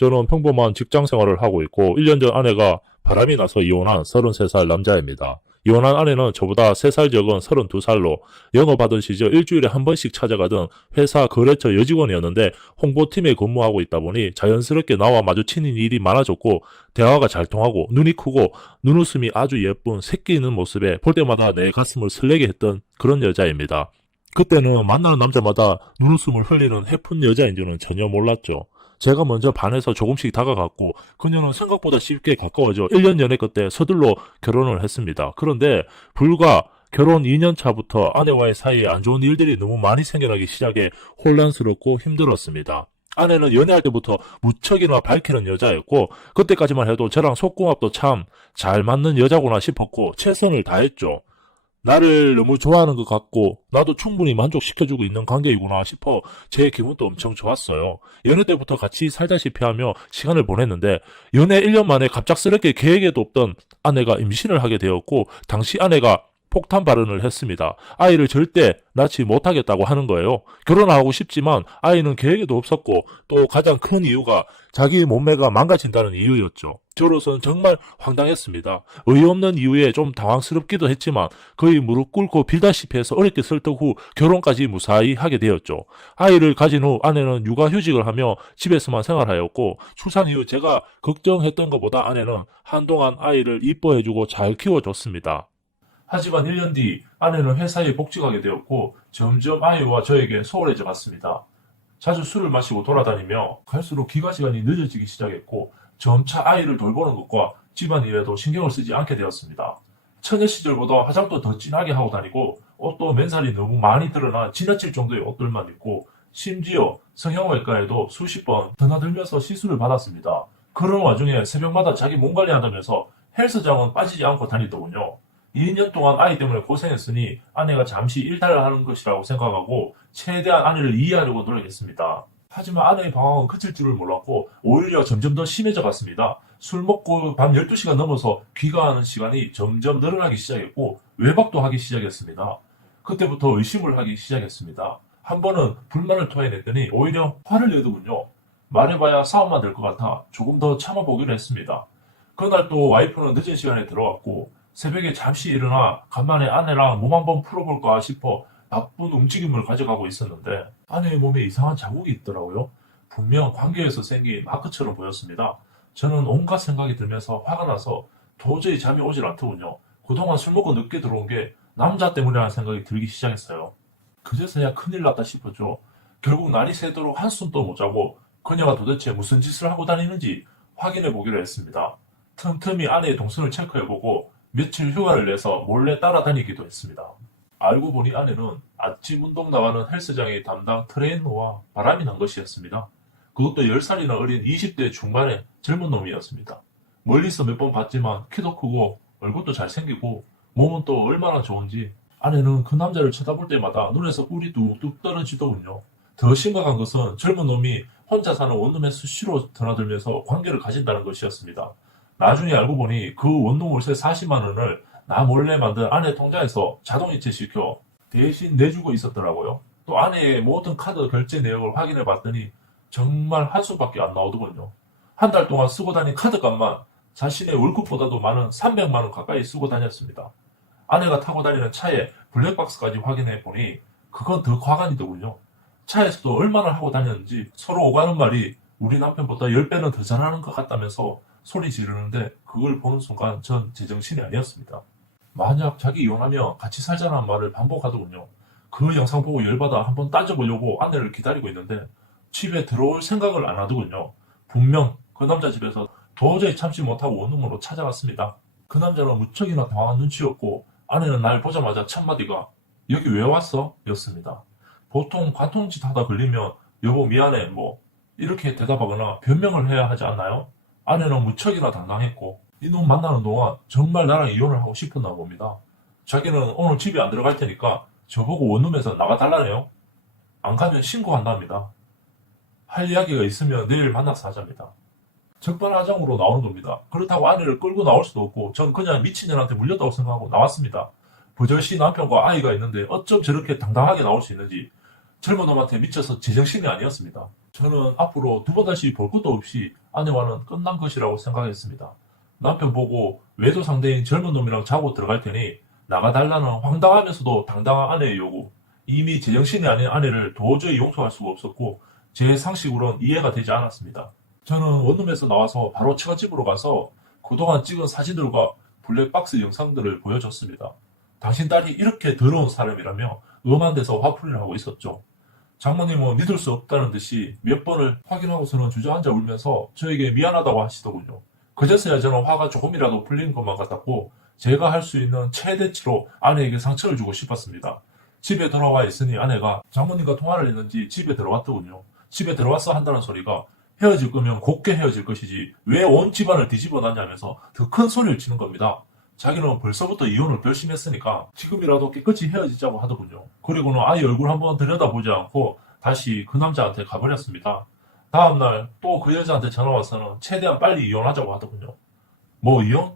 저는 평범한 직장 생활을 하고 있고 1년 전 아내가 바람이 나서 이혼한 33살 남자입니다. 이혼한 아내는 저보다 3살 적은 32살로 영업하던 시절 일주일에 한 번씩 찾아가던 회사 거래처 여직원이었는데 홍보팀에 근무하고 있다 보니 자연스럽게 나와 마주치는 일이 많아졌고 대화가 잘 통하고 눈이 크고 눈웃음이 아주 예쁜 새끼 있는 모습에 볼 때마다 내 가슴을 설레게 했던 그런 여자입니다. 그때는 만나는 남자마다 눈웃음을 흘리는 해픈 여자인 줄은 전혀 몰랐죠. 제가 먼저 반해서 조금씩 다가갔고 그녀는 생각보다 쉽게 가까워져 1년 전에 그때 서둘러 결혼을 했습니다. 그런데 불과 결혼 2년 차부터 아내와의 사이에 안 좋은 일들이 너무 많이 생겨나기 시작해 혼란스럽고 힘들었습니다. 아내는 연애할 때부터 무척이나 밝히는 여자였고 그때까지만 해도 저랑 속궁합도 참 잘 맞는 여자구나 싶었고 최선을 다했죠. 나를 너무 좋아하는 것 같고 나도 충분히 만족시켜주고 있는 관계이구나 싶어 제 기분도 엄청 좋았어요. 연애 때부터 같이 살다시피 하며 시간을 보냈는데 연애 1년 만에 갑작스럽게 계획에도 없던 아내가 임신을 하게 되었고 당시 아내가 폭탄 발언을 했습니다. 아이를 절대 낳지 못하겠다고 하는 거예요. 결혼하고 싶지만 아이는 계획에도 없었고 또 가장 큰 이유가 자기 몸매가 망가진다는 이유였죠. 저로서는 정말 황당했습니다. 어이없는 이유에 좀 당황스럽기도 했지만 거의 무릎 꿇고 빌다시피 해서 어렵게 설득 후 결혼까지 무사히 하게 되었죠. 아이를 가진 후 아내는 육아휴직을 하며 집에서만 생활하였고 출산 이후 제가 걱정했던 것보다 아내는 한동안 아이를 이뻐해주고 잘 키워줬습니다. 하지만 1년 뒤 아내는 회사에 복직하게 되었고 점점 아이와 저에게 소홀해져 갔습니다. 자주 술을 마시고 돌아다니며 갈수록 귀가 시간이 늦어지기 시작했고 점차 아이를 돌보는 것과 집안일에도 신경을 쓰지 않게 되었습니다. 처녀 시절보다 화장도 더 진하게 하고 다니고 옷도 맨살이 너무 많이 드러나 지나칠 정도의 옷들만 입고 심지어 성형외과에도 수십 번 드나들면서 시술을 받았습니다. 그런 와중에 새벽마다 자기 몸 관리한다면서 헬스장은 빠지지 않고 다니더군요. 2년 동안 아이 때문에 고생했으니 아내가 잠시 일탈을 하는 것이라고 생각하고 최대한 아내를 이해하려고 노력했습니다. 하지만 아내의 방황은 그칠 줄을 몰랐고 오히려 점점 더 심해져 갔습니다. 술 먹고 밤 12시가 넘어서 귀가하는 시간이 점점 늘어나기 시작했고 외박도 하기 시작했습니다. 그때부터 의심을 하기 시작했습니다. 한 번은 불만을 토해냈더니 오히려 화를 내더군요. 말해봐야 싸움만 될 것 같아 조금 더 참아보기로 했습니다. 그날 또 와이프는 늦은 시간에 들어왔고 새벽에 잠시 일어나 간만에 아내랑 몸 한번 풀어볼까 싶어 바쁜 움직임을 가져가고 있었는데 아내의 몸에 이상한 자국이 있더라고요. 분명 관계에서 생긴 마크처럼 보였습니다. 저는 온갖 생각이 들면서 화가 나서 도저히 잠이 오질 않더군요. 그동안 술 먹고 늦게 들어온 게 남자 때문이라는 생각이 들기 시작했어요. 그제서야 큰일 났다 싶었죠. 결국 날이 새도록 한숨도 못 자고 그녀가 도대체 무슨 짓을 하고 다니는지 확인해 보기로 했습니다. 틈틈이 아내의 동선을 체크해보고 며칠 휴가를 내서 몰래 따라다니기도 했습니다. 알고 보니 아내는 아침 운동 나가는 헬스장의 담당 트레이너와 바람이 난 것이었습니다. 그것도 10살이나 어린 20대 중반의 젊은 놈이었습니다. 멀리서 몇 번 봤지만 키도 크고 얼굴도 잘생기고 몸은 또 얼마나 좋은지 아내는 그 남자를 쳐다볼 때마다 눈에서 꿀이 뚝뚝 떨어지더군요. 더 심각한 것은 젊은 놈이 혼자 사는 원룸에 수시로 드나들면서 관계를 가진다는 것이었습니다. 나중에 알고 보니 그 원룸 월세 40만 원을 나 몰래 만든 아내 통장에서 자동이체 시켜 대신 내주고 있었더라고요. 또 아내의 모든 카드 결제 내역을 확인해 봤더니 정말 한숨밖에 안 나오더군요. 한 달 동안 쓰고 다닌 카드값만 자신의 월급보다도 많은 300만 원 가까이 쓰고 다녔습니다. 아내가 타고 다니는 차에 블랙박스까지 확인해 보니 그건 더 과간이더군요. 차에서도 얼마나 하고 다녔는지 서로 오가는 말이 우리 남편보다 10배는 더 잘하는 것 같다면서 소리 지르는데 그걸 보는 순간 전 제정신이 아니었습니다. 만약 자기 이혼하면 같이 살자는 말을 반복하더군요. 그 영상 보고 열받아 한번 따져보려고 아내를 기다리고 있는데 집에 들어올 생각을 안 하더군요. 분명 그 남자 집에서 도저히 참지 못하고 원룸으로 찾아갔습니다. 그 남자는 무척이나 당황한 눈치였고 아내는 날 보자마자 첫마디가 여기 왜 왔어? 였습니다. 보통 관통짓 하다 걸리면 여보 미안해 뭐 이렇게 대답하거나 변명을 해야 하지 않나요? 아내는 무척이나 당당했고 이놈 만나는 동안 정말 나랑 이혼을 하고 싶었나 봅니다. 자기는 오늘 집에 안 들어갈 테니까 저보고 원룸에서 나가달라네요. 안 가면 신고한답니다. 할 이야기가 있으면 내일 만나서 하자입니다. 적반하장으로 나오는 겁니다. 그렇다고 아내를 끌고 나올 수도 없고 전 그냥 미친년한테 물렸다고 생각하고 나왔습니다. 버젓이 남편과 아이가 있는데 어쩜 저렇게 당당하게 나올 수 있는지 젊은 놈한테 미쳐서 제정신이 아니었습니다. 저는 앞으로 두 번 다시 볼 것도 없이 아내와는 끝난 것이라고 생각했습니다. 남편 보고 외도 상대인 젊은 놈이랑 자고 들어갈 테니 나가달라는 황당하면서도 당당한 아내의 요구. 이미 제정신이 아닌 아내를 도저히 용서할 수가 없었고 제 상식으로는 이해가 되지 않았습니다. 저는 원룸에서 나와서 바로 처갓집으로 가서 그동안 찍은 사진들과 블랙박스 영상들을 보여줬습니다. 당신 딸이 이렇게 더러운 사람이라며 엄한 데서 화풀이를 하고 있었죠. 장모님은 믿을 수 없다는 듯이 몇 번을 확인하고서는 주저앉아 울면서 저에게 미안하다고 하시더군요. 그제서야 저는 화가 조금이라도 풀린 것만 같았고 제가 할 수 있는 최대치로 아내에게 상처를 주고 싶었습니다. 집에 돌아와 있으니 아내가 장모님과 통화를 했는지 집에 들어왔더군요. 집에 들어왔어 한다는 소리가 헤어질 거면 곱게 헤어질 것이지 왜 온 집안을 뒤집어 놨냐면서 더 큰 소리를 치는 겁니다. 자기는 벌써부터 이혼을 결심했으니까 지금이라도 깨끗이 헤어지자고 하더군요. 그리고는 아이 얼굴 한번 들여다보지 않고 다시 그 남자한테 가버렸습니다. 다음날 또 그 여자한테 전화와서는 최대한 빨리 이혼하자고 하더군요. 뭐 이혼?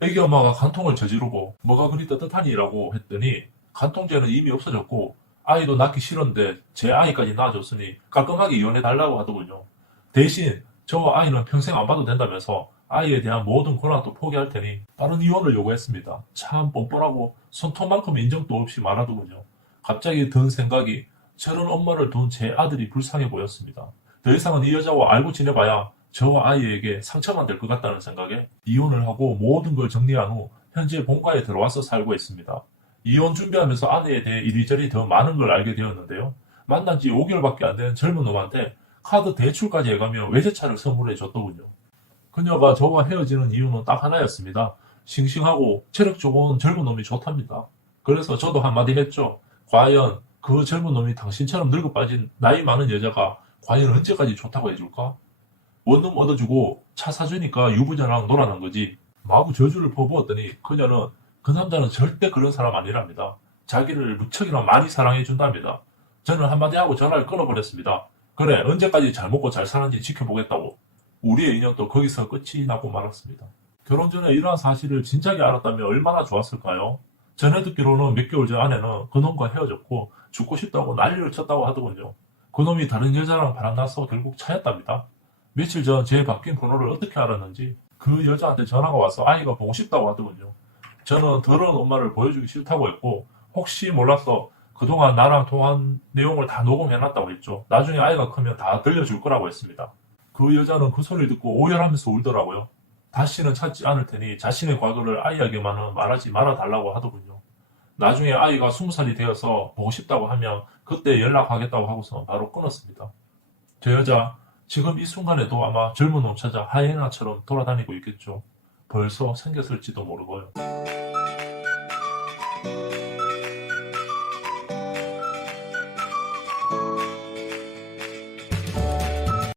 애기 엄마가 간통을 저지르고 뭐가 그리 떳떳하니라고 했더니 간통죄는 이미 없어졌고 아이도 낳기 싫은데 제 아이까지 낳아줬으니 깔끔하게 이혼해달라고 하더군요. 대신 저 아이는 평생 안 봐도 된다면서 아이에 대한 모든 권한도 포기할 테니 빠른 이혼을 요구했습니다. 참 뻔뻔하고 손톱만큼 인정도 없이 말하더군요. 갑자기 든 생각이 저런 엄마를 둔 제 아들이 불쌍해 보였습니다. 더 이상은 이 여자와 알고 지내봐야 저 아이에게 상처만 될 것 같다는 생각에 이혼을 하고 모든 걸 정리한 후 현재 본가에 들어와서 살고 있습니다. 이혼 준비하면서 아내에 대해 이리저리 더 많은 걸 알게 되었는데요. 만난 지 5개월밖에 안 된 젊은 놈한테 카드 대출까지 해가며 외제차를 선물해 줬더군요. 그녀가 저와 헤어지는 이유는 딱 하나였습니다. 싱싱하고 체력 좋은 젊은 놈이 좋답니다. 그래서 저도 한마디 했죠. 과연 그 젊은 놈이 당신처럼 늙어 빠진 나이 많은 여자가 과연 언제까지 좋다고 해줄까? 원룸 얻어주고 차 사주니까 유부녀랑 놀아난 거지. 마구 저주를 퍼부었더니 그녀는 그 남자는 절대 그런 사람 아니랍니다. 자기를 무척이나 많이 사랑해준답니다. 저는 한마디 하고 전화를 끊어버렸습니다. 그래, 언제까지 잘 먹고 잘 사는지 지켜보겠다고. 우리의 인연도 거기서 끝이 나고 말았습니다. 결혼 전에 이러한 사실을 진작에 알았다면 얼마나 좋았을까요? 전해 듣기로는 몇 개월 전 아내는 그놈과 헤어졌고 죽고 싶다고 난리를 쳤다고 하더군요. 그놈이 다른 여자랑 바람나서 결국 차였답니다. 며칠 전 제 바뀐 번호를 어떻게 알았는지 그 여자한테 전화가 와서 아이가 보고 싶다고 하더군요. 저는 더러운 엄마를 보여주기 싫다고 했고 혹시 몰라서 그동안 나랑 통화한 내용을 다 녹음해놨다고 했죠. 나중에 아이가 크면 다 들려줄 거라고 했습니다. 그 여자는 그 소리를 듣고 오열하면서 울더라고요. 다시는 찾지 않을 테니 자신의 과거를 아이에게만은 말하지 말아달라고 하더군요. 나중에 아이가 20살이 되어서 보고 싶다고 하면 그때 연락하겠다고 하고서 바로 끊었습니다. 저 여자 지금 이 순간에도 아마 젊은 놈 찾아 하이에나처럼 돌아다니고 있겠죠. 벌써 생겼을지도 모르고요.